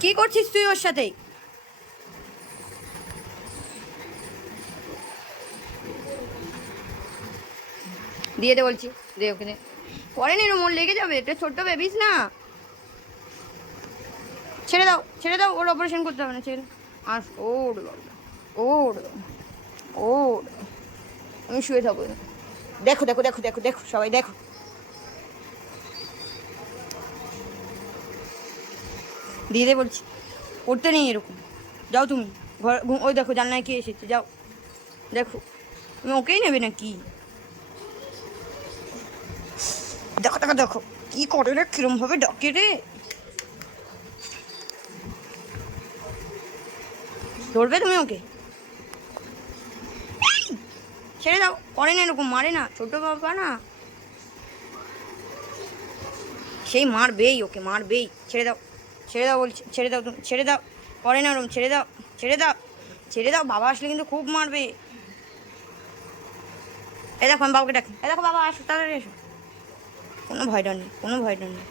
কি করছিস তুই ওর সাথে? দিয়ে দে বলছি, দে ওকে দে। পরে নে, মোর লেগে যাবে, এটা ছোট্ট বেবিস না। ছেড়ে দাও, ছেড়ে দাও, ওর অপারেশন করতে হবে না, ছেড়ে আস। ওর বাবা, ওর ওর আমি শুয়ে থাকবো। দেখো দেখো দেখো দেখো দেখো, সবাই দেখো। দিয়ে দে বলছি, করতে নেই এরকম। যাও তুমি ঘর, ওই দেখো জানলায় কে এসেছে, যাও দেখো। তুমি ওকেই নেবে না কি? দেখো দেখো দেখো কি করে রে, কিরম ভাবে ডাকে রে। ধরবে তুমি ওকে? ছেড়ে দাও, করে না এরকম, মারে না, ছোট বাবা না, সেই মারবেই, ওকে মারবেই। ছেড়ে দাও, ছেড়ে দাও বলছি, ছেড়ে দাও তুমি, ছেড়ে দাও। করে না ওরকম, ছেড়ে দাও, ছেড়ে দাও, ছেড়ে দাও। বাবা আসলে কিন্তু খুব মারবে। এ দেখো আমি বাবাকে ডাকি, এ দেখো বাবা আসো, তাড়াতাড়ি এসো। কোনো ভয় ডর নেই, কোনো ভয় ডর নেই।